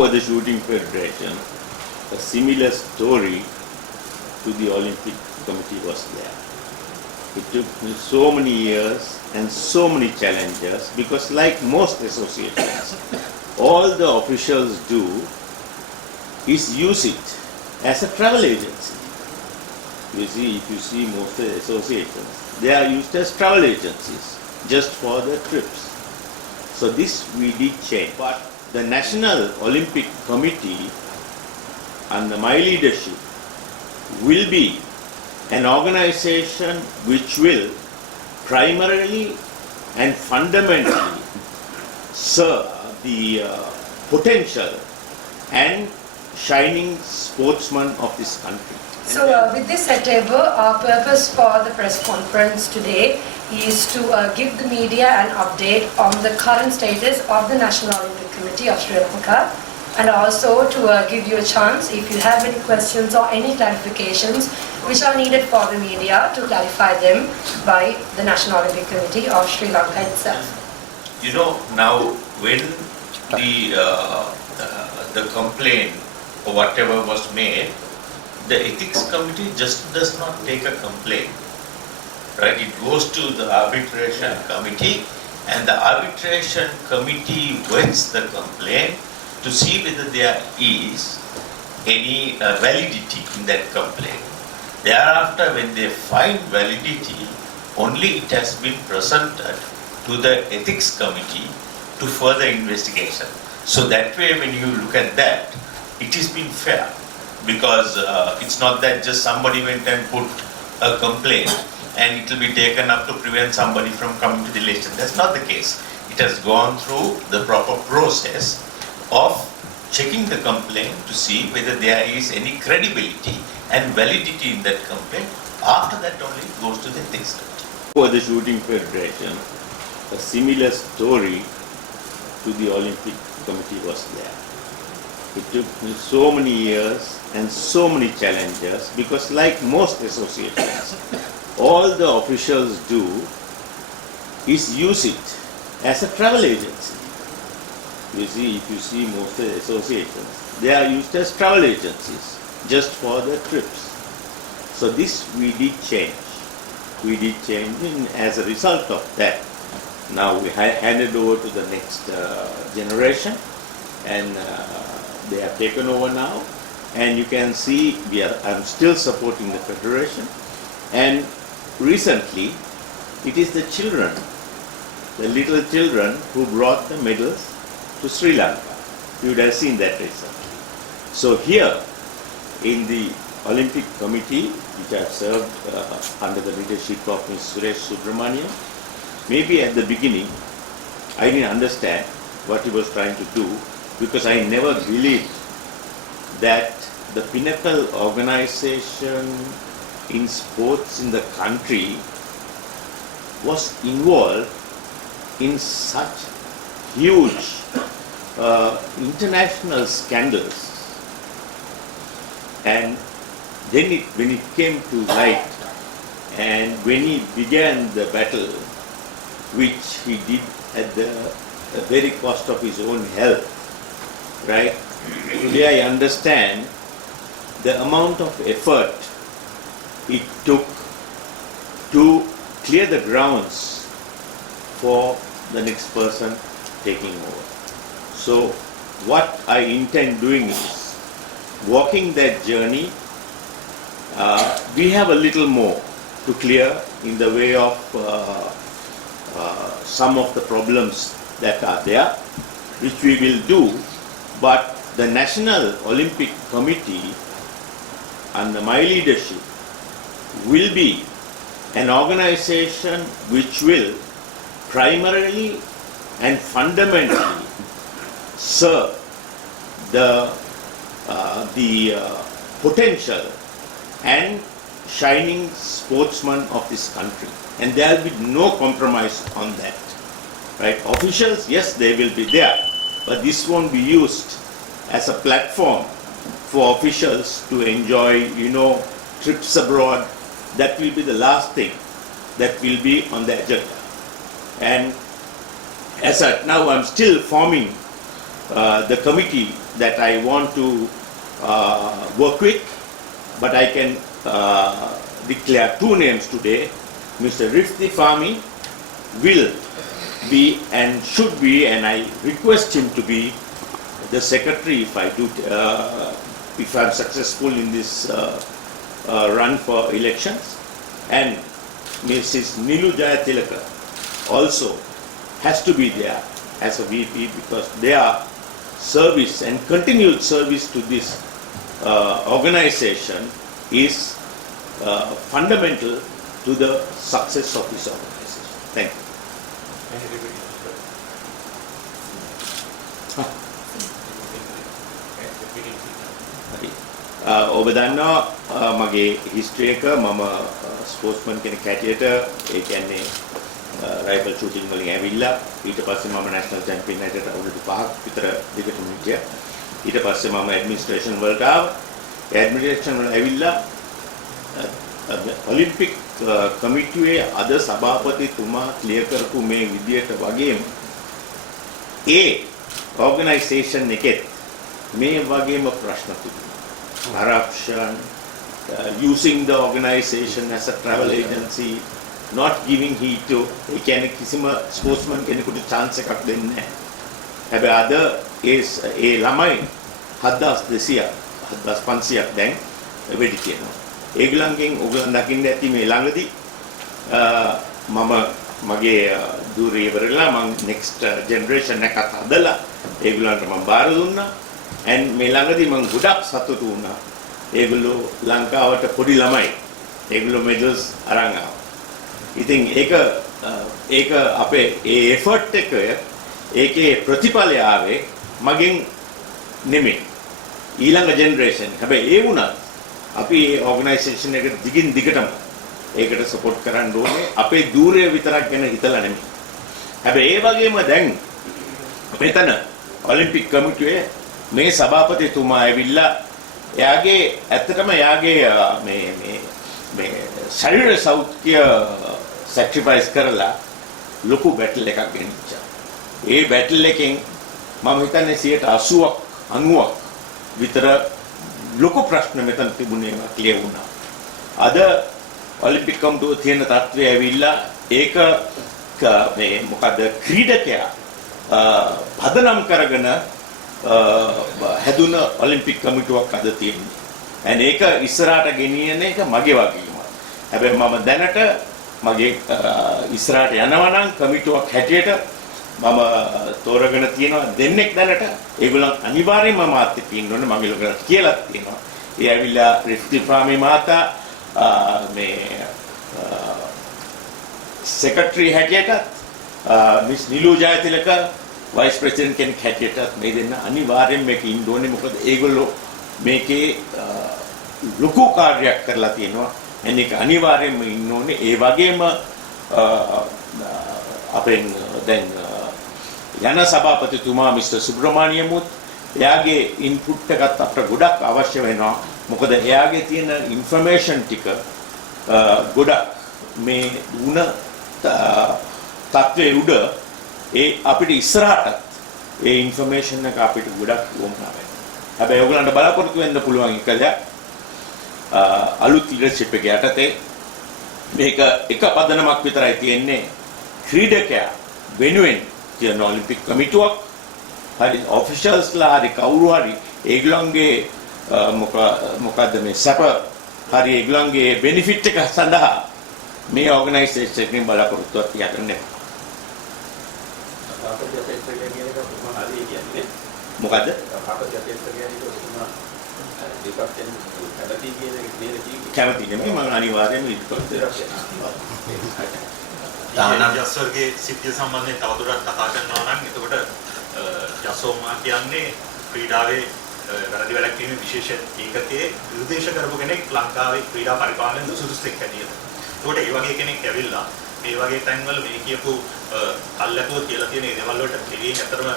For the Shooting Federation, a similar story to the Olympic Committee was there. It took me so many years and so many challenges because, like most associations, all the officials do is use it as a travel agency. You see, if you see most of the associations, they are used as travel agencies just for the trips. So this we did change. But the National Olympic Committee under my leadership will be an organization which will primarily and fundamentally serve the potential and shining sportsmen of this country. So with this setup, our purpose for the press conference today is to give the media an update on the current status of the National Olympic Committee of Sri Lanka, and also to give you a chance if you have any questions or any clarifications which are needed for the media to clarify them by the National Olympic Committee of Sri Lanka itself. You know, now when the complaint or whatever was made, the ethics committee just does not take a complaint, right? It goes to the arbitration committee, and the arbitration committee vets the complaint to see whether there is any validity in that complaint. Thereafter, when they find validity, only it has been presented to the ethics committee to further investigation. So that way, when you look at that, it has been fair, because it's not that just somebody went and put a complaint and it will be taken up to prevent somebody from coming to the election. That's not the case. It has gone through the proper process of checking the complaint to see whether there is any credibility and validity in that complaint. After that only it goes to the ethics committee. For the Shooting Federation, a similar story to the Olympic Committee was there. It took me so many years and so many challenges because, like most associations, all the officials do is use it as a travel agency. You see, if you see most of the associations, they are used as travel agencies just for the trips. So this we did change. We did change, and as a result of that, now we handed over to the next generation, and they have taken over now. And you can see I'm still supporting the federation. And recently, it is the children, the little children who brought the medals to Sri Lanka. You would have seen that recently. So here, in the Olympic Committee, which I served under the leadership of Ms. Suresh Subramanian, maybe at the beginning, I didn't understand what he was trying to do, because I never believed that the pinnacle organization in sports in the country was involved in such huge international scandals. And then when it came to light, and when he began the battle, which he did at the very cost of his own health, right? Today I understand the amount of effort it took to clear the grounds for the next person taking over. So what I intend doing is walking that journey. We have a little more to clear in the way of some of the problems that are there, which we will do, but the National Olympic Committee under my leadership will be an organization which will primarily and fundamentally serve the potential and shining sportsmen of this country. And there will be no compromise on that. Right? Officials, yes, they will be there, but this won't be used as a platform for officials to enjoy, trips abroad. That will be the last thing that will be on the agenda. And as at now, I'm still forming the committee that I want to work with, but I can declare two names today. Mr. Rifti Fahmy will be and should be, and I request him to be the secretary if I'm successful in this run for elections. And Mrs. Nilu Jayatilaka also has to be there as a VP, because their service and continued service to this organization is fundamental to the success of this organization. Thank you. ඔබ දන්නවා මගේ හිස්ටරි එක මම ස්පෝර්ට්ස්මන් කෙනෙක් හැටියට ඒ කියන්නේ rifle shooting වලින් ඇවිල්ලා ඊට පස්සේ මම නැෂනල් චැම්පියන් හැටියට අවුරුදු 5ක් විතර දිගටම හිටියා. ඊට පස්සේ මම ඇඩ්මිනිස්ට්‍රේෂන් වලට ආවා. ඇඩ්මිනිස්ට්‍රේෂන් වල ඇවිල්ලා ඔලිම්පික් කමිටුවේ අද සභාපතිතුමා ක්ලියර් කරපු මේ විදියට වගේම ඒ ඕගනයිසේෂන් එකෙත් මේ වගේම ප්‍රශ්න තිබුණා. Corruption, using the organization as a travel agency, not giving heed to ඒ කියන්නේ කිසිම ස්පෝර්ට්ස්මන් කෙනෙකුට chance එකක් දෙන්නේ නැහැ. හැබැයි අද ඒ ළමයි 7200 7500ක් දැන් වෙඩි කියනවා. ඒගොල්ලන්ගෙන් ඔයගොල්ලන් දකින්න ඇති මේ ළඟදී මම මගේ දුරේ ඉවරලා මම next generation එකත් හදලා ඒගොල්ලන්ට මම බාර දුන්නා. and මේ ළඟදී මම ගොඩක් සතුටු වුණා. ඒගොල්ලෝ ලංකාවට පොඩි ළමයි ඒගොල්ලෝ medals අරන් ආවා. ඉතින් ඒක අපේ ඒ effort එක ඒකේ ප්‍රතිඵලය ආවේ මගෙන් නෙමෙයි. ඊළඟ generation. හැබැයි ඒ වුණත් අපි මේ organisation එක දිගින් දිගටම ඒකට support කරන්න ඕනේ. අපේ දූරය විතරක් ගැන හිතලා නෙමෙයි. හැබැයි ඒ වගේම දැන් මෙතන ඔලිම්පික් කමිටුවේ මේ සභාපතිතුමා ඇවිල්ලා එයාගේ ඇත්තටම එයාගේ මේ ශරීර සෞඛ්‍ය සැක්‍රිෆයිස් කරලා ලොකු බැටල් එකක් ගෙනිච්චා. ඒ බැටල් එකෙන් මම හිතන්නේ 80ක් 90ක් විතර ලොකු ප්‍රශ්න මෙතන තිබුණේ ක්ලියර් වුණා. අද ඔලිම්පික් කමිටුවේ තියෙන තත්ත්වය ඇවිල්ලා ඒක මේ මොකද ක්‍රීඩකයා පදනම් කරගෙන හැදුන ඔලිම්පික් කමිටුවක් අද තියෙනවා. and ඒක ඉස්සරහට ගෙනියන එක මගේ වගකීමක්. හැබැයි මම දැනට මගේ ඉස්සරහට යනවා නම් කමිටුවක් හැටියට මම තෝරගෙන තියෙනවා දෙන්නෙක් දැනට. ඒගොල්ලන් අනිවාර්යයෙන්ම මාත් එක්ක ඉන්න ඕනේ. මම ඒගොල්ලන්ට කියලා තියෙනවා. ඒ ඇවිල්ලා රිෆ්ටි ෆාමි මහතා මේ සෙක්‍රටරි හැටියට මිස් නිලු ජයතිලක වයිස් ප්‍රෙසිඩන්ට් කෙනෙක් හැටියට මේ දෙන්න අනිවාර්යෙන් මේක ඉන්න ඕනේ. මොකද ඒගොල්ලෝ මේකේ ලොකු කාර්යයක් කරලා තියෙනවා. එනික අනිවාර්යෙන්ම ඉන්න ඕනේ. ඒ වගේම අපෙන් දැන් යන සභාපතිතුමා මිස්ටර් සුබ්‍රමණියමුත් එයාගේ ඉන්පුට් එකත් අපට ගොඩක් අවශ්‍ය වෙනවා. මොකද එයාගේ තියෙන ইনফরমේෂන් ටික ගොඩක් මේ වුණ තත්ත්වයේ උඩ ඒ අපිට ඉස්සරහට ඒ ইনফরমේෂන් එක අපිට ගොඩක් වුණා වෙනවා. හැබැයි ඔයගලන්ට බලාපොරොත්තු වෙන්න පුළුවන් එක දෙයක් අලුත් ලීඩර්ෂිප් එක යටතේ මේක එක පදනමක් විතරයි තියෙන්නේ. ක්‍රීඩකයා වෙනුවෙන් තියෙන ඔලිම්පික් කමිටුවක් හරි ඔෆිෂල්ස්ලා හරි කවුරු හරි ඒගොල්ලන්ගේ මොකද්ද මේ සැප හරි ඒගොල්ලන්ගේ බෙනිෆිට් එක සඳහා මේ ඕගනයිසේෂන් එකෙන් බලාපොරොත්තුවක් තියාගන්න. මොකද්ද? කැමති නෙමෙයි මම අනිවාර්යයෙන්ම තානම් යස්වර්ගේ සිද්ධිය සම්බන්ධයෙන් තවදුරටත් කතා කරනවා නම් එතකොට යසෝමා කියන්නේ ක්‍රීඩාවේ වැරදි වැඩක් කිරීමේ විශේෂ ඒකකයේ නිර්දේශ කරපු කෙනෙක් ලංකාවේ ක්‍රීඩා පරිපාලන සුදුසුෙක් හැටියට. ඒකට ඒ වගේ කෙනෙක් ඇවිල්ලා මේ වගේ තැන්වල මේ කියපු කල්ැතුව කියලා තියෙන ඒ දේවල් වලට පිළිගින් ඇතරම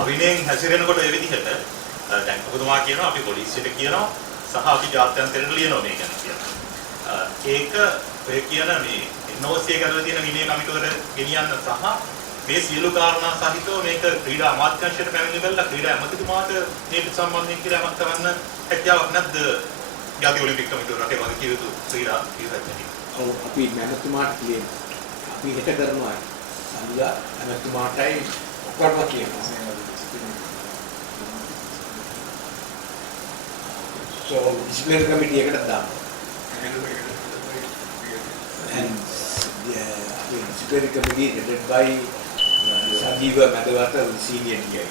අවිනයෙන් හැසිරෙනකොට ඒ විදිහට දැන් ඔබතුමා කියනවා අපි පොලිසියට කියනවා සහ අපි ජාත්‍යන්තරයට ලියනවා මේ ගැන කියලා. ඒක ඔය කියන මේ NOC කරලා තියෙන විනය කමිටුවට ගෙනියන්න සහ මේ සියලු කාරණා සහිතව මේක ක්‍රීඩා අමාත්‍යාංශයට පැමිණිලි කළා ක්‍රීඩා ඇමතිතුමාට මේ සම්බන්ධයෙන් කියලා යමක් කරන්න හැකියාවක් නැද්ද? ජාතික ඔලිම්පික් කමිටුව රටේ වගකීම් යුතු ක්‍රීඩා විභාගයේ. ඔව් අපි මැමතුමාට කියනවා. අපි හිත කරනවා. අනිලා මැමතුමාටයි ඔක්කොම කියනවා. So disciplinary committee එකට දාන්න. And disciplinary committee headed by Sanjeeva Madhawata, the senior DI.